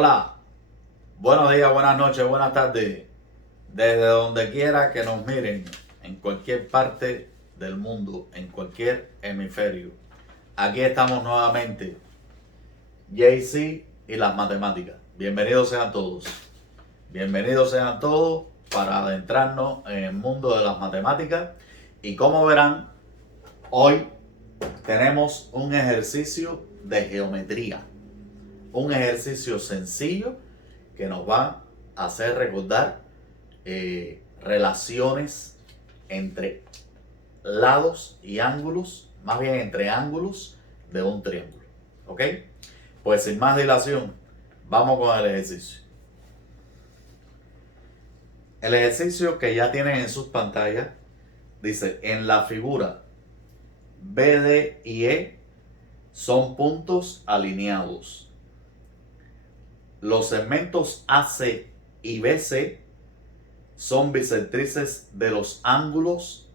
Hola, buenos días, buenas noches, buenas tardes, desde donde quiera que nos miren, en cualquier parte del mundo, en cualquier hemisferio. Aquí estamos nuevamente, JC y las matemáticas. Bienvenidos sean todos para adentrarnos en el mundo de las matemáticas. Y como verán, hoy tenemos un ejercicio de geometría. Un ejercicio sencillo que nos va a hacer recordar relaciones entre lados y ángulos, más bien entre ángulos de un triángulo. ¿Ok? Pues sin más dilación, vamos con el ejercicio. El ejercicio que ya tienen en sus pantallas dice: en la figura BD y E son puntos alineados. Los segmentos AC y BC son bisectrices de los ángulos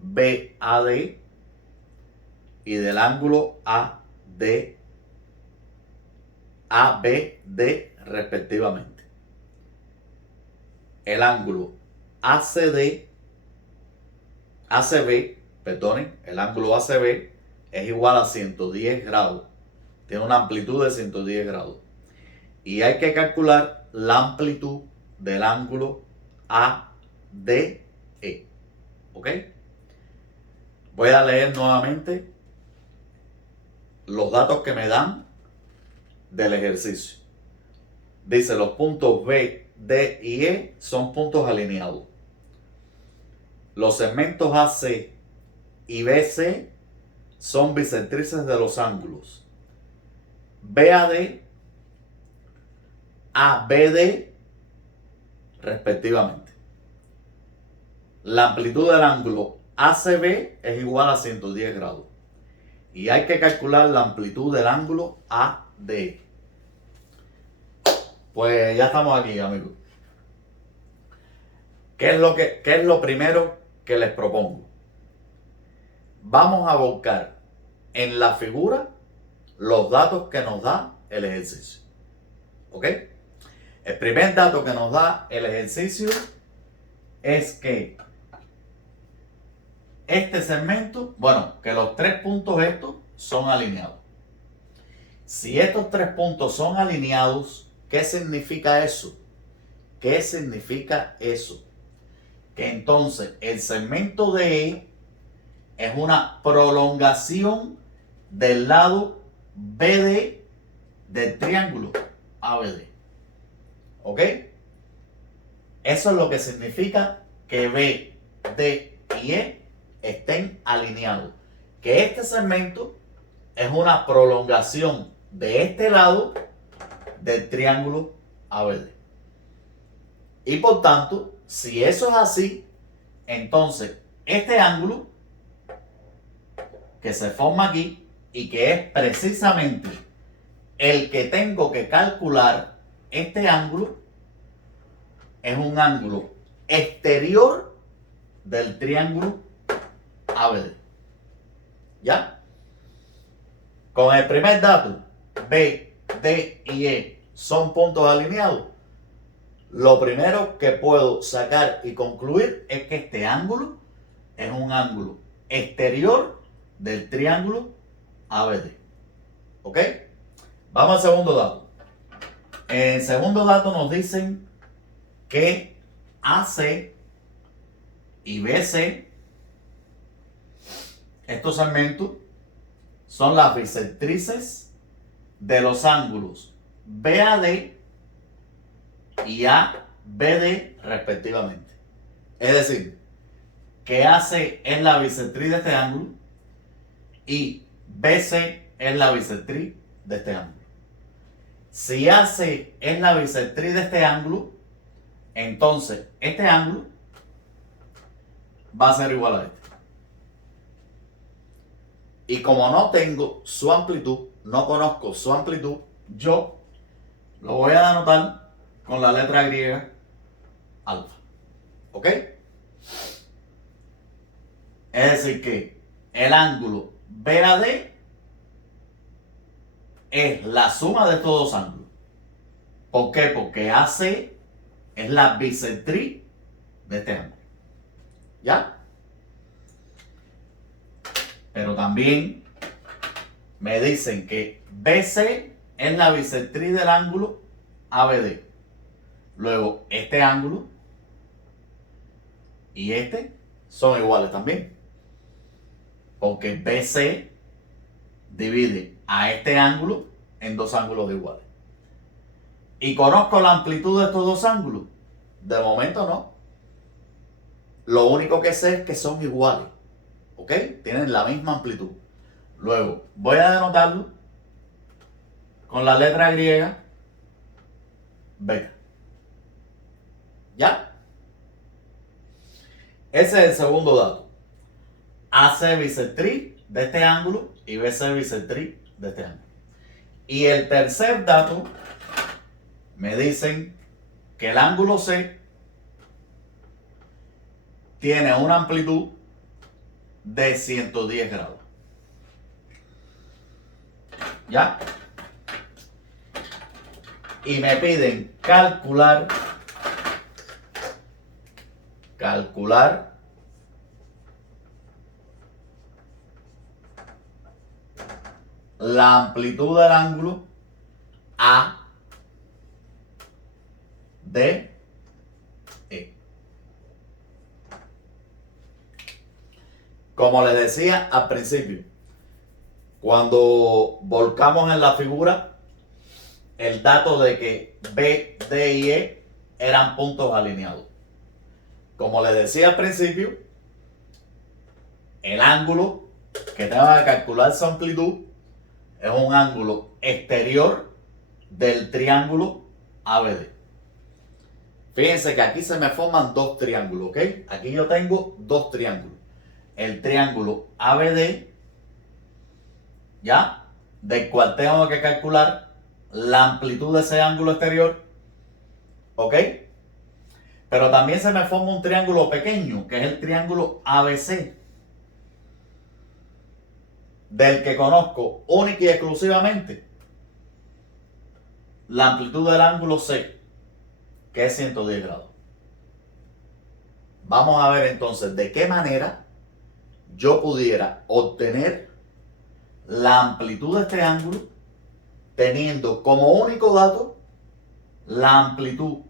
BAD y del ángulo ABD respectivamente. El ángulo el ángulo ACB es igual a 110 grados. Tiene una amplitud de 110 grados. Y hay que calcular la amplitud del ángulo ADE. ¿Ok? Voy a leer nuevamente los datos que me dan del ejercicio. Dice: los puntos B, D y E son puntos alineados. Los segmentos AC y BC son bisectrices de los ángulos BAD, ABD respectivamente. La amplitud del ángulo ACB es igual a 110 grados. Y hay que calcular la amplitud del ángulo AD. Pues ya estamos aquí, amigos. ¿Qué es lo primero que les propongo? Vamos a buscar en la figura los datos que nos da el ejercicio. ¿Ok? El primer dato que nos da el ejercicio es que este segmento, que los tres puntos estos son alineados. Si estos tres puntos son alineados, ¿qué significa eso? ¿Qué significa eso? Que entonces el segmento de E es una prolongación del lado BD del triángulo ABD. ¿Ok? Eso es lo que significa que B, D y E estén alineados. Que este segmento es una prolongación de este lado del triángulo ABD. Y por tanto, si eso es así, entonces este ángulo que se forma aquí y que es precisamente el que tengo que calcular, este ángulo es un ángulo exterior del triángulo ABD. ¿Ya? Con el primer dato, B, D y E son puntos alineados. Lo primero que puedo sacar y concluir es que este ángulo es un ángulo exterior del triángulo ABD. ¿Ok? Vamos al segundo dato. En el segundo dato nos dicen que AC y BC, estos segmentos, son las bisectrices de los ángulos BAD y ABD respectivamente. Es decir, que AC es la bisectriz de este ángulo y BC es la bisectriz de este ángulo. Si AC es la bisectriz de este ángulo, entonces este ángulo va a ser igual a este. Y como no tengo su amplitud, no conozco su amplitud, yo lo voy a denotar con la letra griega alfa. ¿Ok? Es decir que el ángulo BAD es la suma de estos dos ángulos. ¿Por qué? Porque AC es la bisectriz de este ángulo. ¿Ya? Pero también me dicen que BC es la bisectriz del ángulo ABD. Luego, este ángulo y este son iguales también. Porque BC divide a este ángulo en dos ángulos iguales. ¿Y conozco la amplitud de estos dos ángulos? De momento no. Lo único que sé es que son iguales. ¿Ok? Tienen la misma amplitud. Luego, voy a denotarlo con la letra griega beta. ¿Ya? Ese es el segundo dato. AC bisectriz de este ángulo y BC bisectriz de este ángulo. Y el tercer dato, me dicen que el ángulo C tiene una amplitud de 110 grados. ¿Ya? Y me piden calcular la amplitud del ángulo ADE. Como les decía al principio, cuando volcamos en la figura el dato de que B, D y E eran puntos alineados. Como les decía al principio, el ángulo que tengo que calcular su amplitud es un ángulo exterior del triángulo ABD. Fíjense que aquí se me forman dos triángulos, ¿ok? Aquí yo tengo dos triángulos. El triángulo ABD, ¿ya? Del cual tengo que calcular la amplitud de ese ángulo exterior, ¿ok? Pero también se me forma un triángulo pequeño, que es el triángulo ABC, del que conozco única y exclusivamente la amplitud del ángulo C, que es 110 grados. Vamos a ver entonces de qué manera yo pudiera obtener la amplitud de este ángulo teniendo como único dato la amplitud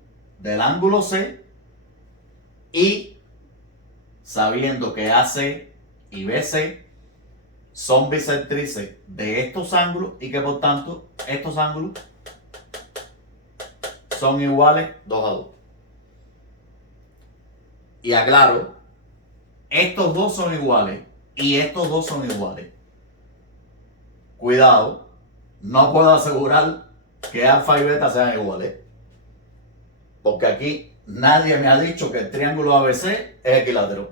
del ángulo C y sabiendo que AC y BC son bisectrices de estos ángulos y que por tanto estos ángulos son iguales 2 a 2. Y aclaro, estos dos son iguales y estos dos son iguales. Cuidado, no puedo asegurar que alfa y beta sean iguales, porque aquí nadie me ha dicho que el triángulo ABC es equilátero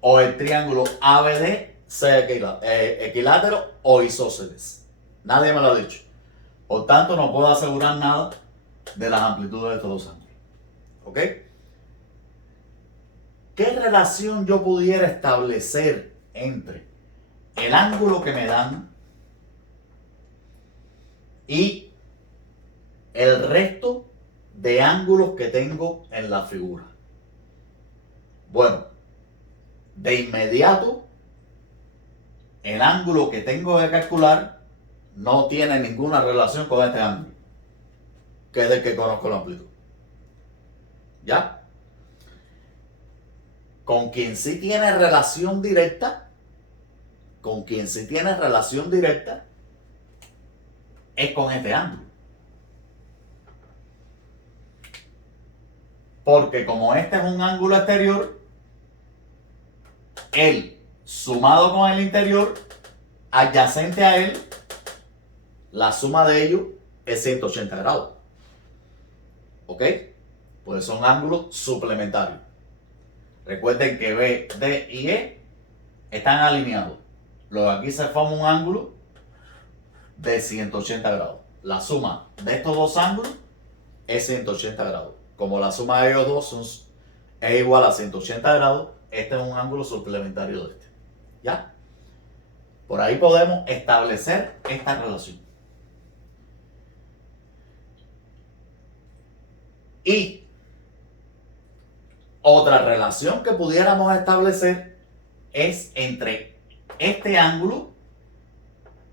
o el triángulo ABD sea equilátero o isósceles. Nadie me lo ha dicho. Por tanto, no puedo asegurar nada de las amplitudes de estos dos ángulos. ¿Ok? ¿Qué relación yo pudiera establecer entre el ángulo que me dan y el resto de ángulos que tengo en la figura? Bueno, de inmediato, el ángulo que tengo que calcular no tiene ninguna relación con este ángulo, que es del que conozco la amplitud. ¿Ya? Con quien sí tiene relación directa, es con este ángulo. Porque como este es un ángulo exterior, él sumado con el interior, adyacente a él, la suma de ellos es 180 grados. ¿Ok? Pues son ángulos suplementarios. Recuerden que B, D y E están alineados. Luego aquí se forma un ángulo de 180 grados. La suma de estos dos ángulos es 180 grados. Como la suma de ellos dos es igual a 180 grados, este es un ángulo suplementario de este. ¿Ya? Por ahí podemos establecer esta relación. Y otra relación que pudiéramos establecer es entre este ángulo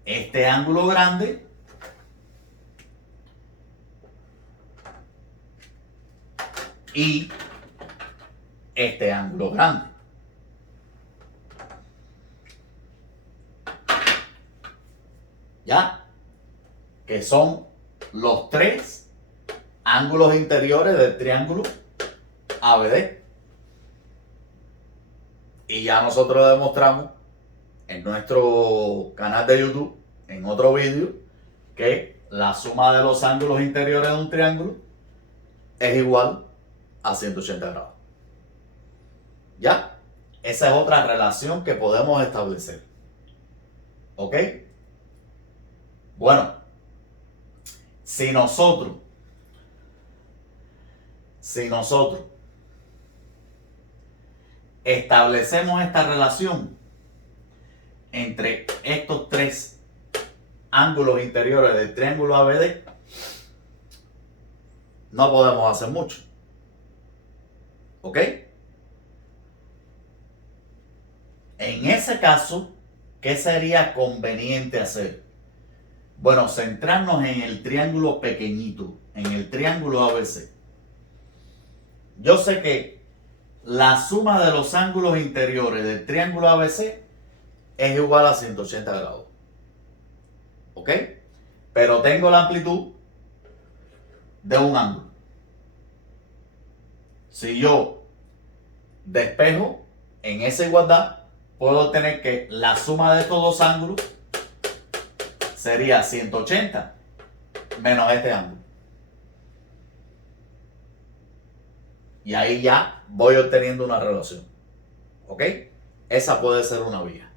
grande, y este ángulo grande. ¿Ya? Que son los tres ángulos interiores del triángulo ABD. Y ya nosotros demostramos en nuestro canal de YouTube, en otro vídeo, que la suma de los ángulos interiores de un triángulo es igual a 180 grados. ¿Ya? Esa es otra relación que podemos establecer. ¿Ok? Bueno, si nosotros establecemos esta relación entre estos tres ángulos interiores del triángulo ABD, no podemos hacer mucho. ¿Ok? En ese caso, ¿qué sería conveniente hacer? Bueno, centrarnos en el triángulo pequeñito, en el triángulo ABC. Yo sé que la suma de los ángulos interiores del triángulo ABC es igual a 180 grados. ¿Ok? Pero tengo la amplitud de un ángulo. Si yo despejo en esa igualdad, puedo tener que la suma de estos dos ángulos sería 180 menos este ángulo. Y ahí ya voy obteniendo una relación. ¿Ok? Esa puede ser una vía.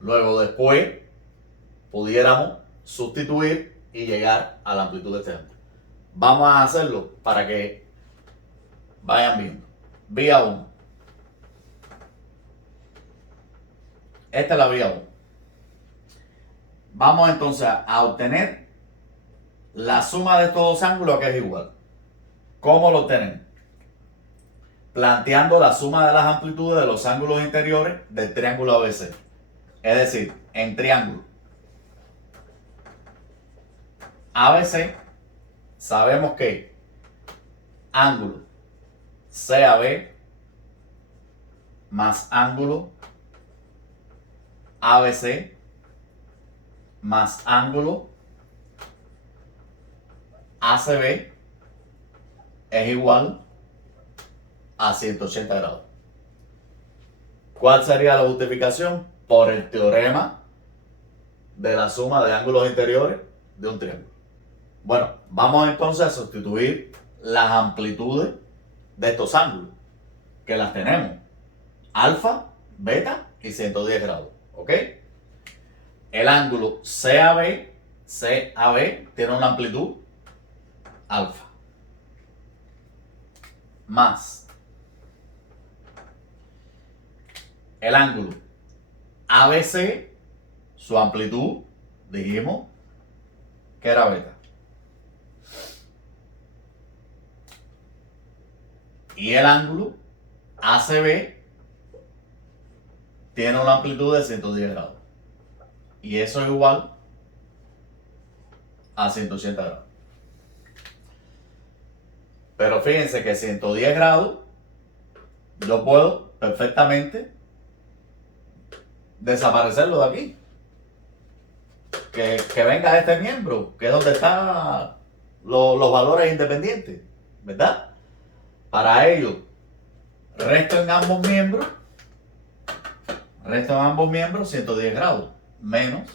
Luego después pudiéramos sustituir y llegar a la amplitud de este ángulo. Vamos a hacerlo para que vayan viendo. Vía 1. Esta es la vía 1. Vamos entonces a obtener la suma de estos dos ángulos, que es igual. ¿Cómo lo obtenemos? Planteando la suma de las amplitudes de los ángulos interiores del triángulo ABC. Es decir, en triángulo ABC sabemos que ángulo CAB más ángulo ABC más ángulo ACB es igual a 180 grados. ¿Cuál sería la justificación? Por el teorema de la suma de ángulos interiores de un triángulo. Bueno, vamos entonces a sustituir las amplitudes de estos ángulos, que las tenemos: alfa, beta y 110 grados. ¿Ok? El ángulo CAB tiene una amplitud alfa, más el ángulo ABC, su amplitud, dijimos que era beta. Y el ángulo ACB tiene una amplitud de 110 grados. Y eso es igual a 180 grados. Pero fíjense que 110 grados yo puedo perfectamente desaparecerlo de aquí. Que venga este miembro, que es donde están los valores independientes, ¿verdad? Para ello, resto en ambos miembros 110 grados, menos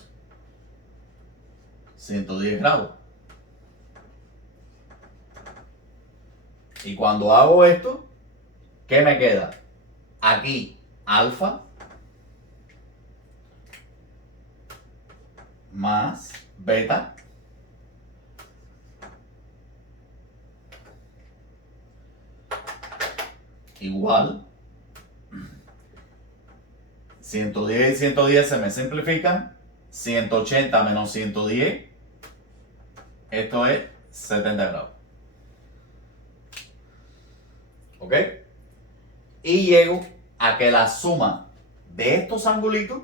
110 grados. Y cuando hago esto, ¿qué me queda? Aquí alfa más beta igual 110 y 110 se me simplifican. 180 menos 110, esto es 70 grados. ¿Ok? Y llego a que la suma de estos angulitos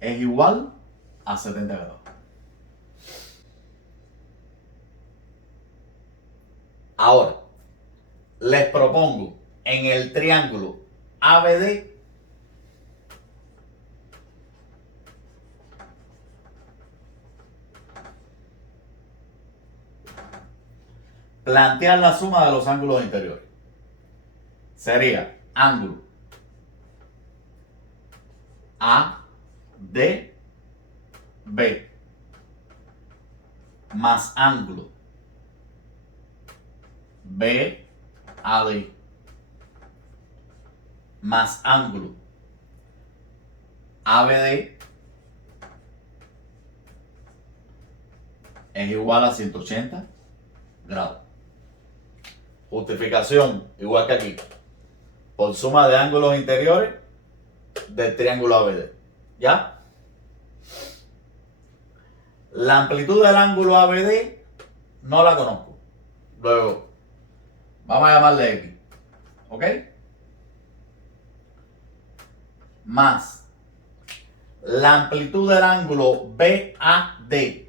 es igual a 70 grados. Ahora, les propongo en el triángulo ABD plantear la suma de los ángulos interiores. Sería ángulo ADB más ángulo BAD más ángulo ABD es igual a 180 grados. Justificación, igual que aquí, por suma de ángulos interiores del triángulo ABD. ¿Ya? La amplitud del ángulo ABD no la conozco. Luego, vamos a llamarle X. ¿Ok? Más la amplitud del ángulo BAD.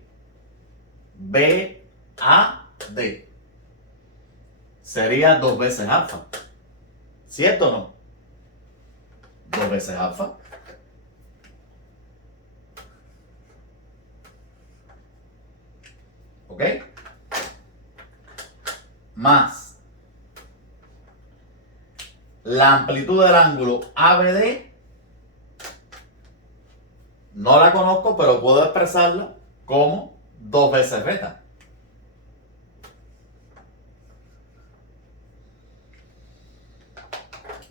BAD sería 2 veces alfa. ¿Cierto o no? 2 veces alfa. ¿Ok? Más la amplitud del ángulo ABD. No la conozco, pero puedo expresarla como 2 veces beta.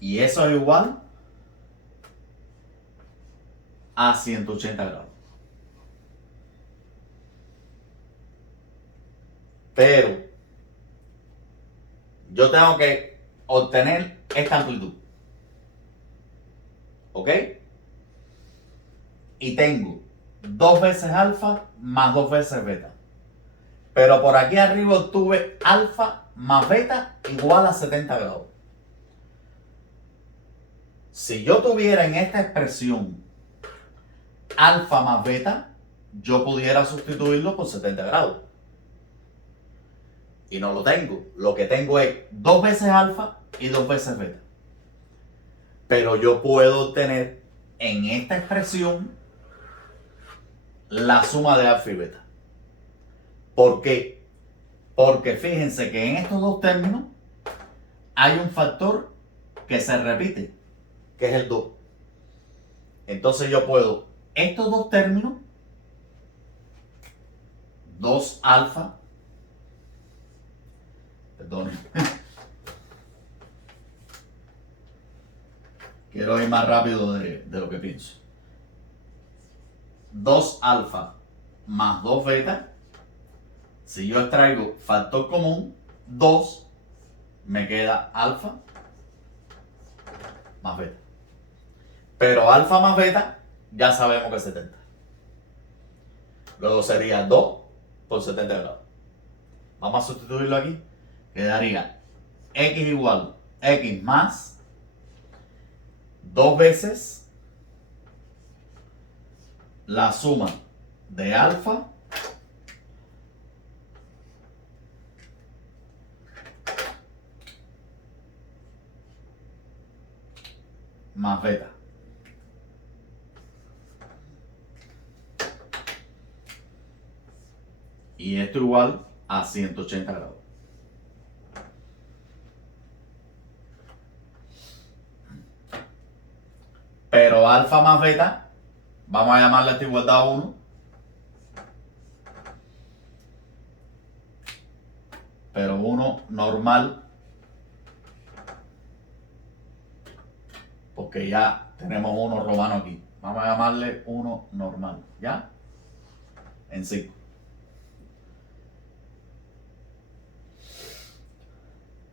Y eso es igual a 180 grados. Pero yo tengo que obtener esta amplitud. ¿Ok? Y tengo 2 veces alfa más 2 veces beta. Pero por aquí arriba obtuve alfa más beta igual a 70 grados. Si yo tuviera en esta expresión alfa más beta, yo pudiera sustituirlo por 70 grados. Y no lo tengo. Lo que tengo es 2 veces alfa y 2 veces beta. Pero yo puedo obtener en esta expresión la suma de alfa y beta. ¿Por qué? Porque fíjense que en estos dos términos hay un factor que se repite, que es el 2. Entonces yo puedo, estos dos términos, 2 alfa, perdón, quiero ir más rápido de lo que pienso. 2 alfa más 2 beta, si yo extraigo factor común, 2, me queda alfa más beta. Pero alfa más beta, ya sabemos que es 70. Luego sería 2 por 70 grados. Vamos a sustituirlo aquí. Quedaría x igual x más 2 veces la suma de alfa más beta. Y esto igual a 180 grados. Pero alfa más beta, vamos a llamarle a esta igualdad 1. Pero 1 normal. Porque ya tenemos 1 romano aquí. Vamos a llamarle 1 normal. ¿Ya? En sí.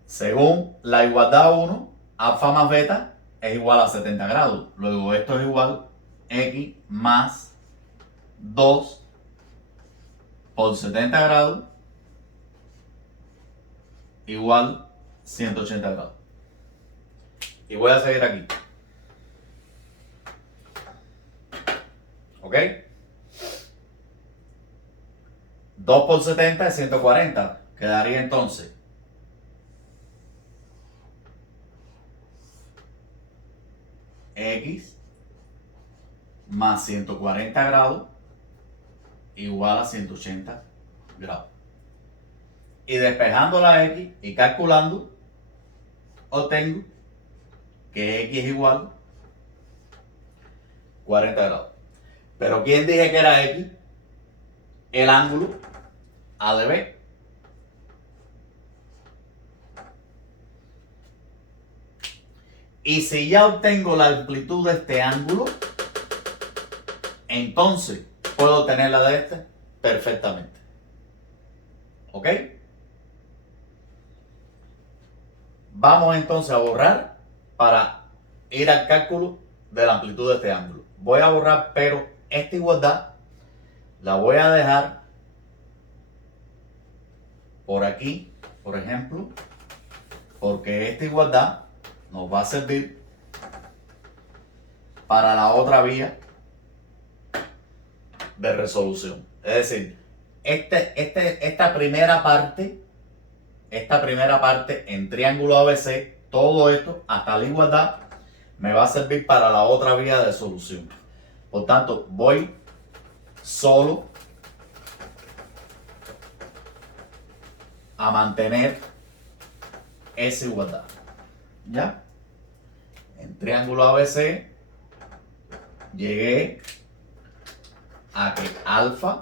Según la igualdad 1, alfa más beta es igual a 70 grados. Luego esto es igual a x más 2 por 70 grados igual 180 grados. Y voy a seguir aquí. ¿Ok? 2 por 70 es 140. Quedaría entonces X más 140 grados igual a 180 grados. Y despejando la X y calculando, obtengo que X es igual 40 grados. Pero ¿quién dije que era X? El ángulo ADB. Y si ya obtengo la amplitud de este ángulo, entonces puedo obtener la de este perfectamente. ¿Ok? Vamos entonces a borrar para ir al cálculo de la amplitud de este ángulo. Voy a borrar, pero esta igualdad la voy a dejar por aquí, por ejemplo, porque esta igualdad nos va a servir para la otra vía de resolución. Es decir, esta primera parte en triángulo ABC, todo esto hasta la igualdad me va a servir para la otra vía de solución. Por tanto, voy solo a mantener esa igualdad. ¿Ya? En triángulo ABC llegué a que alfa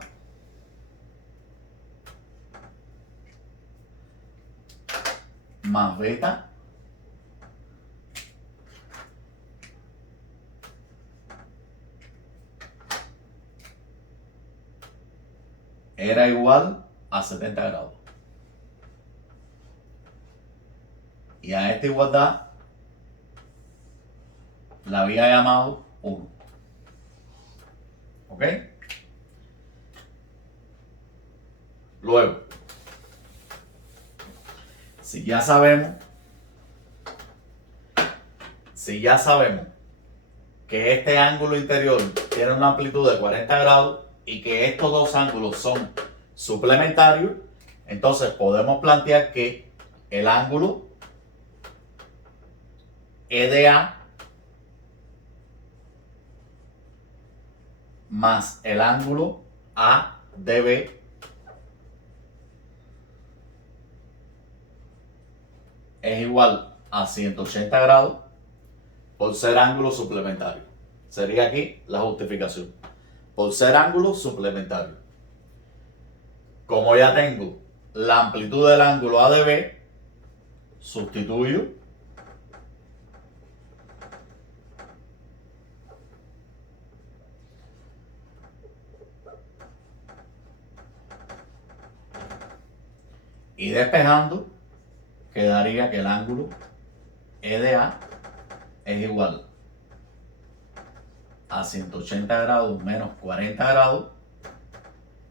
más beta era igual a 70 grados. Y a esta igualdad la había llamado 1. ¿Ok? Luego, si ya sabemos que este ángulo interior tiene una amplitud de 40 grados y que estos dos ángulos son suplementarios, entonces podemos plantear que el ángulo EDA más el ángulo ADB es igual a 180 grados por ser ángulo suplementario. Sería aquí la justificación. Por ser ángulo suplementario. Como ya tengo la amplitud del ángulo ADB, sustituyo y despejando quedaría que el ángulo EDA es igual a 180 grados menos 40 grados,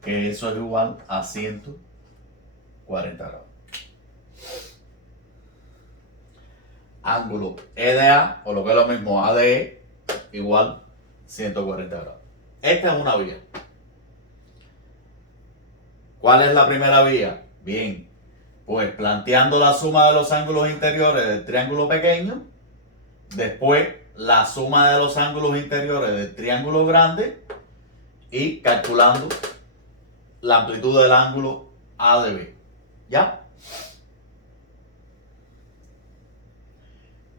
que eso es igual a 140 grados. Ángulo EDA, o lo que es lo mismo, ADE, igual 140 grados. Esta es una vía. ¿Cuál es la primera vía? Bien, pues planteando la suma de los ángulos interiores del triángulo pequeño, después la suma de los ángulos interiores del triángulo grande y calculando la amplitud del ángulo ADB. ¿Ya?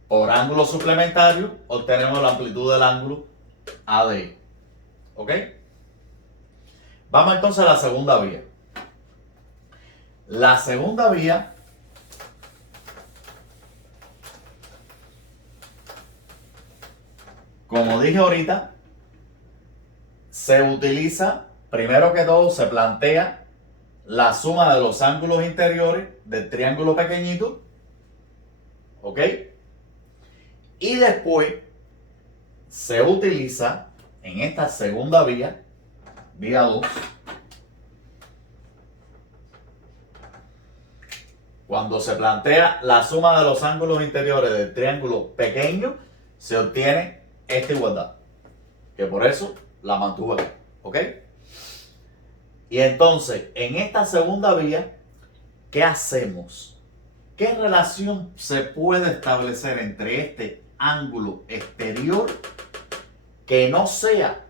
Por ángulo suplementario obtenemos la amplitud del ángulo ADE. ¿Ok? Vamos entonces a la segunda vía. La segunda vía como dije ahorita, se utiliza, primero que todo, se plantea la suma de los ángulos interiores del triángulo pequeñito, ¿ok? Y después se utiliza en esta segunda vía, vía 2, Cuando se plantea la suma de los ángulos interiores del triángulo pequeño, se obtiene esta igualdad. Que por eso la mantuve aquí. ¿Ok? Y entonces, en esta segunda vía, ¿qué hacemos? ¿Qué relación se puede establecer entre este ángulo exterior que no sea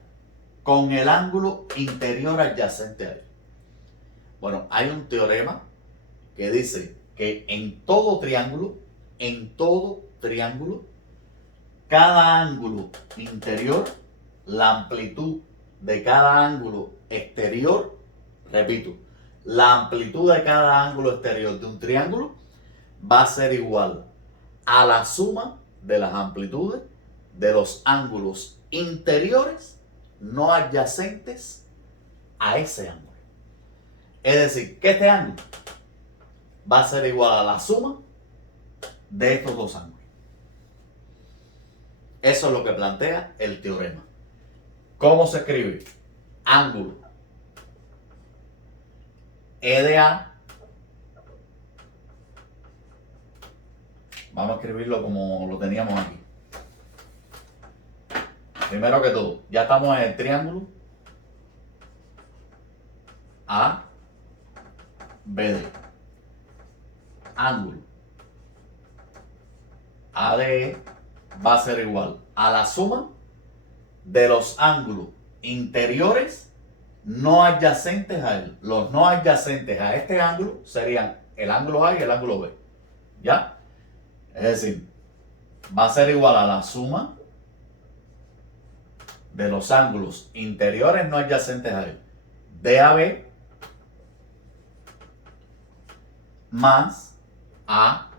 con el ángulo interior adyacente a él? Bueno, hay un teorema que dice que en todo triángulo, cada ángulo interior, la amplitud de cada ángulo exterior, repito, la amplitud de cada ángulo exterior de un triángulo va a ser igual a la suma de las amplitudes de los ángulos interiores no adyacentes a ese ángulo. Es decir, que este ángulo va a ser igual a la suma de estos dos ángulos. Eso es lo que plantea el teorema. ¿Cómo se escribe? Ángulo E de A. Vamos a escribirlo como lo teníamos aquí. Primero que todo, ya estamos en el triángulo A, B, D. Ángulo ADE va a ser igual a la suma de los ángulos interiores no adyacentes a él. Los no adyacentes a este ángulo serían el ángulo A y el ángulo B. ¿Ya? Es decir, va a ser igual a la suma de los ángulos interiores no adyacentes a él. DAB más AB.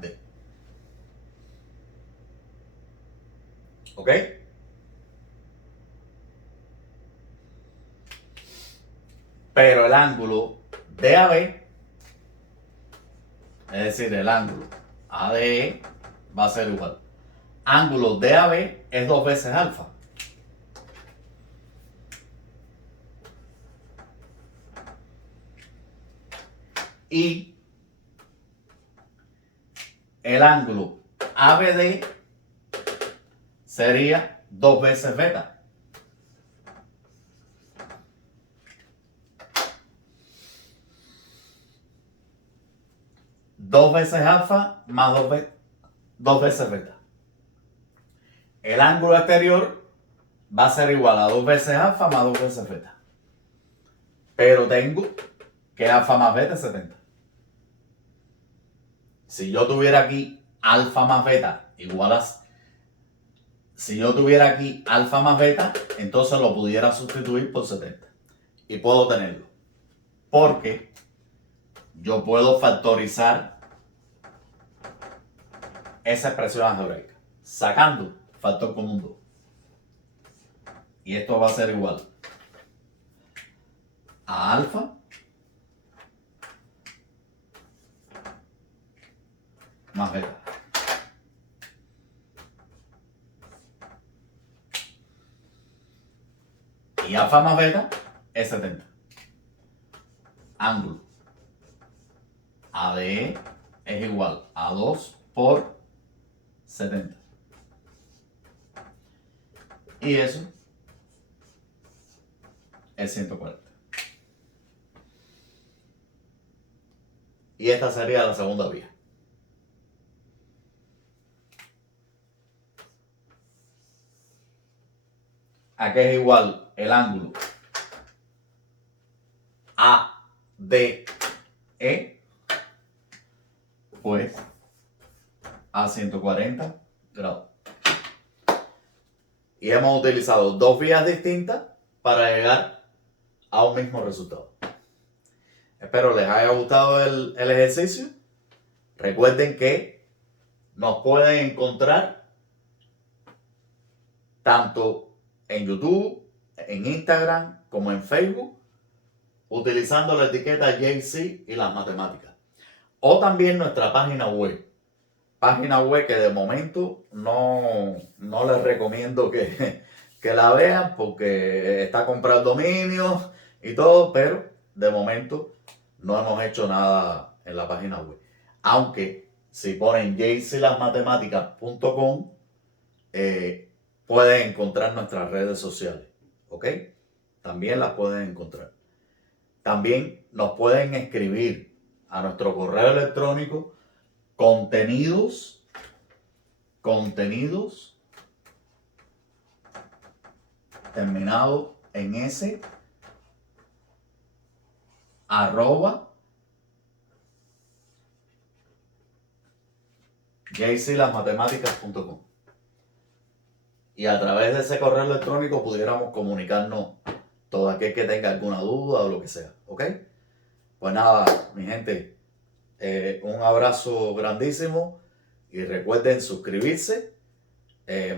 D. ¿Ok? Pero el ángulo DAB, es decir, el ángulo ADE va a ser igual. Ángulo DAB es 2 veces alfa. Y el ángulo ABD sería 2 veces beta. Dos veces alfa más 2 veces beta. El ángulo exterior va a ser igual a 2 veces alfa más 2 veces beta. Pero tengo que alfa más beta es 70. Si yo tuviera aquí alfa más beta igual a... Si yo tuviera aquí alfa más beta, entonces lo pudiera sustituir por 70. Y puedo tenerlo. Porque yo puedo factorizar esa expresión algebraica, sacando factor común 2. Y esto va a ser igual a alfa más beta. Y alfa más beta es 70. Ángulo ADE es igual a 2 por 70. Y eso es 140. Y esta sería la segunda vía. ¿A qué es igual el ángulo ADE? Pues a 140 grados. Y hemos utilizado dos vías distintas para llegar a un mismo resultado. Espero les haya gustado el ejercicio. Recuerden que nos pueden encontrar tanto en YouTube, en Instagram como en Facebook, utilizando la etiqueta JC y las matemáticas. O también nuestra página web. Página web que de momento no les recomiendo que la vean porque está comprando dominios y todo, pero de momento no hemos hecho nada en la página web. Aunque si ponen jayceelasmatemáticas.com pueden encontrar nuestras redes sociales. ¿Ok? También las pueden encontrar. También nos pueden escribir a nuestro correo electrónico contenidos terminado en S @jayceelasmatemáticas.com, y a través de ese correo electrónico pudiéramos comunicarnos todo aquel que tenga alguna duda o lo que sea. ¿Ok? Pues nada, mi gente, un abrazo grandísimo y recuerden suscribirse,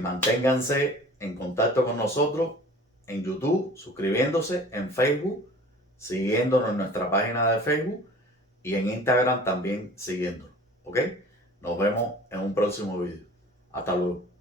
manténganse en contacto con nosotros en YouTube, suscribiéndose, en Facebook, siguiéndonos en nuestra página de Facebook y en Instagram también siguiéndonos. ¿Ok? Nos vemos en un próximo video. Hasta luego.